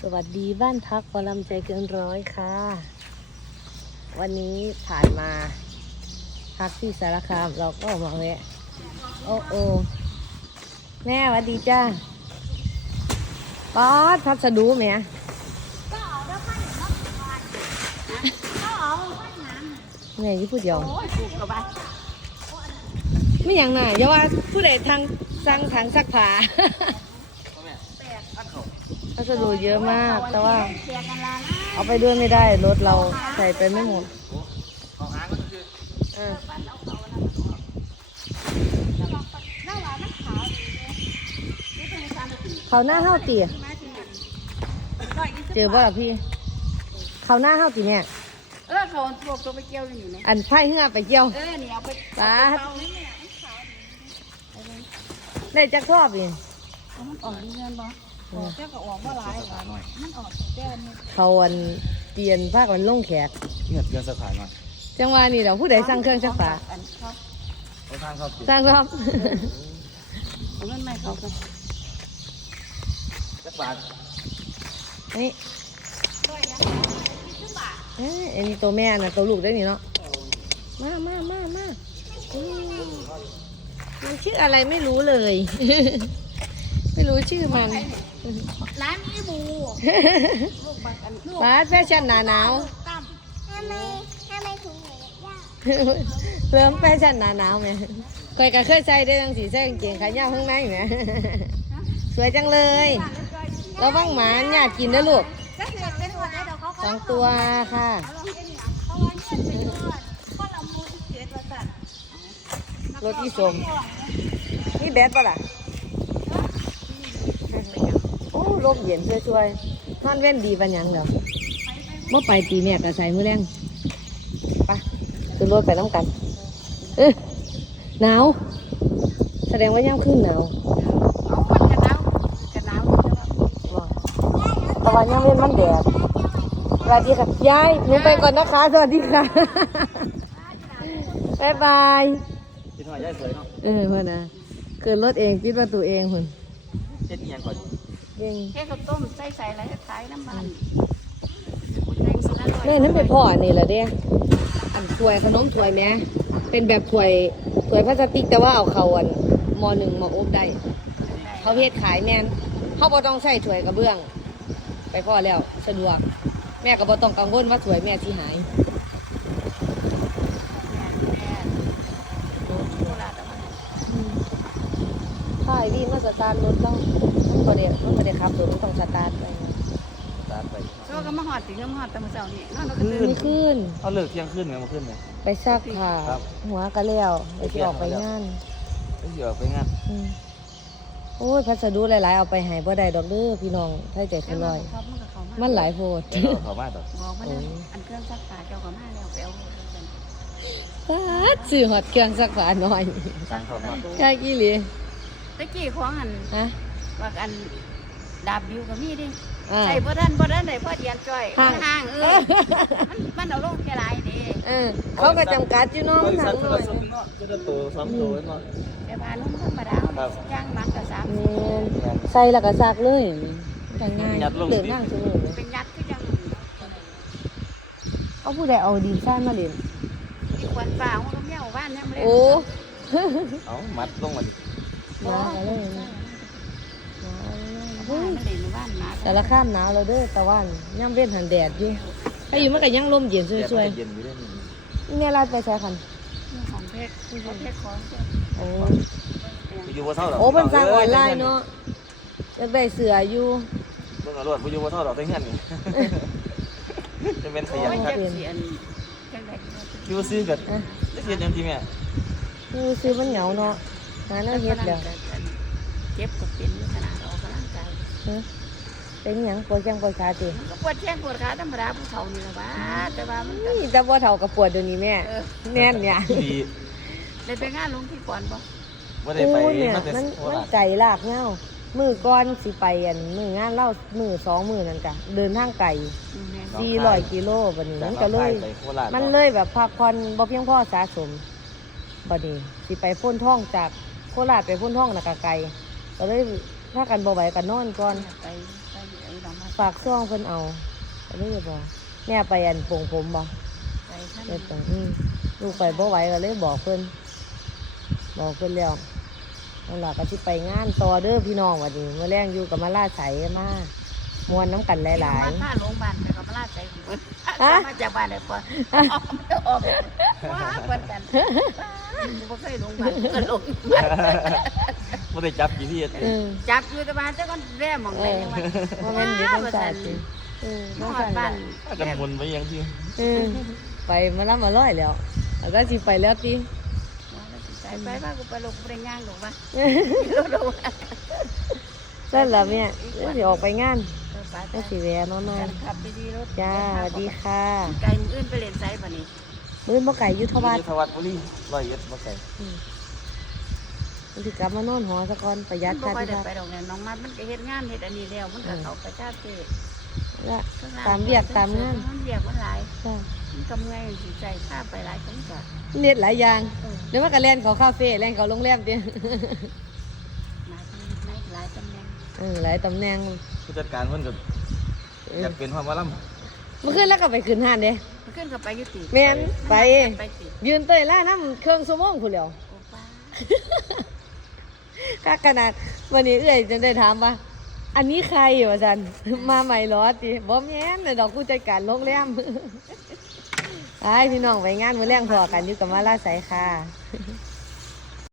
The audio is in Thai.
สวัสดีบ้านพักวอลำใจเกินร้อยค่ะ วันนี้ผ่านมาพักที่สารคามเราก็มาแวะโอ้โอแม่สวัสดีจ้าป๊อดพัสดุแหม่แม่ยี่พูดเดียวโอ้ยถูกกับบ้านไม่อย่างน่ะอย่าว่าผู้ใดทางสั่งทางซักผ้า สดุเยอะมาก แต่ว่าเสียกันละนะเอาไปด้วยไม่ได้ รถเราใส่ไปไม่หมดเออน่าหวานมันขาวดีเลยนี่เป็นการตีเขาหน้าห้าวตีมาที่ไหนร้อยยี่สิบเจอบ่ล่ะพี่ เขาหน้าห้าวตีเนี่ย เออเขาพวกตัวไปเกี่ยวอยู่ไหนอันไพ่เหือไปเกี่ยว เออนี่เอาไปปาดเอานี่เนี่ยมันขาวดีได้จักรอบนี่เอามันออกดีเงินบ่ ออกเจ้าก็ออกว่าหลายหน่อยมันออกเจ้านี่เขาอันเปลี่ยนภาควันลงแขกเงียบเกินสถานหน่อยจังหวะนี้เราผู้ใดสั่งเครื่องซักผ้าอันเขาไปทางเข้าติดสั่งรอบเอาเงินไม่เขากันจักบาทนี่เอ้ยอันนี้ตัวแม่น่ะตัวลูกได้นี่เนาะมามามามาอืมมันชื่ออะไรไม่รู้เลยไม่ รู้ชื่อมันร้านนี้บูลูกบักอันลูกฟ้าแฟชั่นหนาหนาวตั้มทำไมทำไมถุงเหลือยากเริ่มแฟชั่นหนาหนาวไหมเคยก็เคยใส่ได้ทั้งสีใส่กางเกงขายาวข้างในไหมสวยจังเลยระวังหมาหยาดกินนะลูกก็เกิดเป็นหัวใจเดี๋ยวเขาสองตัวค่ะเอาลองเล่นเนี่ยเพราะว่าเนี่ยเป็นยอดเพราะเรามูที่เจ็ดว่าสัตว์รถอีสมนี่แบดปะล่ะ โอ้ลมเย็นช่วยๆมันเว้นดีปัญญังเดี๋ยวเมื่อไปตีแม่ก็ใส่มือแรงไปขึ้นรถไปน้ำกัน เออหนาว แสดงว่าย่ำขึ้นหนาวเอามันกระหนาวกระหนายนะตะวันยังเว้นมันแดดสวัสดีค่ะยายหนูไปก่อนนะคะ สวัสดีค่ะบ๊ายบายคิดว่ายายสวยเนาะ เออเพื่อนนะเกิดรถเองปิดประตูเองคุณเจ็ดเอียงก่อน เก่งแค่ข้าวต้มใส่ใส่อะไรก็ขายน้ำมันใส่คนละร้อยแม่นั่นเป็นพ่ออันนี้เหรอเด้อันถ้วยขนมถ้วยแม่เป็นแบบถ้วยถ้วยพลาสติกแต่ว่าเอาเขาอันมอหนึ่งมาอบได้เขาเพศขายแม่นเขาบ่ต้องใส่ถ้วยกระเบื้อง ไปพ่อแล้วสะดวก แม่ก็บ่ต้องกังวลว่าถ้วยแม่สิหายถ้าไอ้วีมาสตาร์ทรถต้องมัน บ่ได้มันบ่ได้ขับรถมันต้องสตาร์ทไปนะตามไปโซ่ก็มาหอดถึงก็มาหอดแต่เมื่อเช้านี่นอนแล้วก็คืตื่นมีขึ้นเขาเลิกเที่ยงขึ้นไงมาขึ้นเนี่ยไปซักผ้าครับ หัวก็แล้วไปที่ออกไปงานไปเหี่ยวไปงานอืมโอ้ยพัสดุหลาย ๆ เอาไปให้บ่ได้ดอกเด้อพี่น้องถ้าใจคุณลอย ครับมันก็เข้ามามันหลายโพดเดี๋ยวเขามาต่อบอกมันนะอันเครื่องซักผ้าเจ้าก็มาแล้วไปเอาป๊าดซื้อฮอดเครื่องซักผ้าหน่อย สั่งเขามาใช่กี่หลีตะกี้ของอัน ฮะ ว่าอันดาบดิวก็มีดิอ่าใส่บ่ทันบ่ทันได้พอเดียนจ้อยห่าง ห่างเออมันมันเอาลงแค่หลายเด้เออเขาก็จำกัดอยู่เนาะบมันริหนัษัทงคนหน่อละยซุ้มเนาะก็จะตัวซ้ำตัวเนาะ แต่พานุ่มธรรมดาครับย่างมักก็สามแม่นใส่แล้วก็ซักเลยจังง่ายยัดลงเดินนั่งซุมื้อเลยเป็นยัดคือจังเอาผู้ใดเอาดีไซน์มาเล่นมีควันฟ้าของก็เมียวบ้านเนี่ยไม่ได้โอ้เอามัดลงมาดิหนาวกันเลยหนาวเลยบ้าน มันเล่นบ้านหมาแต่ละข้ามหนาวเราเด้อตะวันย่ำเว้นหันแดดอยู่ถ้าอยู่มันก็ยังลมเย็นแดดสวยมันจะเย็นอยู่ได้นี่ๆนี่แม่ลาดไปใช้คันของเพชรของเพชรของโอ้ไปอยู่บ่เท่าดอกโอ้มันสร้างออนไลน์เนาะอยากได้เสืออยู่เบิ่งเอารวดไปอยู่บ่เท่าดอกได้เงี้ยนี่จะเป็นขโอ้ยันยครัเจ็บบเสียนจังได๋อยู่ซื้อกันได้เสียยังทีแม่อยู่ซื้อมันเหงาเนาะหาแน้าเฮ็ดแล้วเจ็บก็เป็นขนาดออกกำลังกายฮะ เป็นหยังปวดแข้งปวดขาติมันก็ปวดแข้งปวดขาธรรมดาผู้เฒ่านี่ล่ะบ้าแต่ว่ามันก็นี่แต่บ่เท่ากับปวดเดี๋ยวนี้แม่เออแน่นเนี่ยดีได้ไปงานหลวงพี่ก่อนบ่ว่าได้โอ้ไปยเนี่ยมาแต่มันโคมันราชไก่ลากเหงามือก้อนสิไปอันมืองานเล่ามือสองมือนั่นกะเดินทางไก่อืมแม่นสี่ร้อยกิโลบัดนี้จากมันก็เลยไปโคราชมันเลยแบบพักผ่อนบ่เพียงพอสะสมบัดนี้สิไปพ่นท่องจากโคราชไปพ่นท่องน่ะกะไกลก็เลยถ้ากันบ่ไหวก็นอนก่อนไป ไปไอ้ดอกมาฝากซ่องเพิ่นเอาอันนี้จะบอกแม่ไปอันโป่งผมบ่ไปท่านเด็ดตรงอืมลูกไปบ่ไหวก็เลยบอกเพิ่นบอกเพิ่นแล้วนั่นล่ะก็สิไปงานต่อเด้อพี่น้องวันนี้เมื่อแรงอยู่กับมาลาใสมามวนน้ำกันหลายมาถ้าโรงพยาบาลไปกับมาลาใจของเพิ่นฮะมาจากบ้านได้ปะออกไม่ออกว้าเพิ่นกันบ่เคยโรงพยาบาลก็ลง ไม่ได้จับกี่ที่ๆเออจับอยู่แต่บ้านเจ้าก็แร่หมองเอได้อยังว่าว่าแม่นเด็กน้ำตาสิเออนอน้ำตานบ้านอาจจะหมุนไปยังที่เออไปมาละมาร้อยแล้วแล้วก็สิไปแล้วติใจไปบ้านกูไปลงไปย่างหรอกว่านั่นล่ะแม่เดี๋ยวสิออกไปงานไปก็สิแวะมามาขับไปดีรถจ้าสวัสดีค่ะไก่อื่นไปเล่นไซบ่นี่มื้อบ่ไก่ยุทธวัฒน์ทวัดบุรีร้อยเอ็ดมาใส่ มันสิกลับมานอนหอซะก่อนประหยัดบ่ค่าค่อยที่ได้พักไปดอกเนี่ยน้องมัดมันก็เฮ็ดงานเฮ็ดอันนี้แล้วมันก็เข้าประชาเทศละ ตามเวียกตามงาน มันเวียกมันหลายจ้ะมันกำไงสิใจค่าไปหลายคนก็เน็ตหลายอย่างเดี๋ยวมันก็แล่นเขาคาเฟ่แล่นเขาโรงแรมเดียวมาที่ไหนหลายตำแหน่งเออหลายตำแหน่งผู้จัดการเพิ่นก็เออยาอกเป็นความว่าล่เมื่อคืนแล้วก็ไปขึ้นห้านเด้ มันขึ้นกับไปยุติแม่นไป ไปติยืนเตยล่าน้ำเครื่องสมองผู้นแหล้วโอ้ป้า ถ้าขนาดวันนี้เอื่อยจนได้ถามว่า อันนี้ใครวะจันมาใหม่เหรอติบ่แม่นน่ะดอกผู้จัดการโรงแรมไอพี่น้องไปงานมือแรงพอกันอยู่กับมาลาใสค่ะ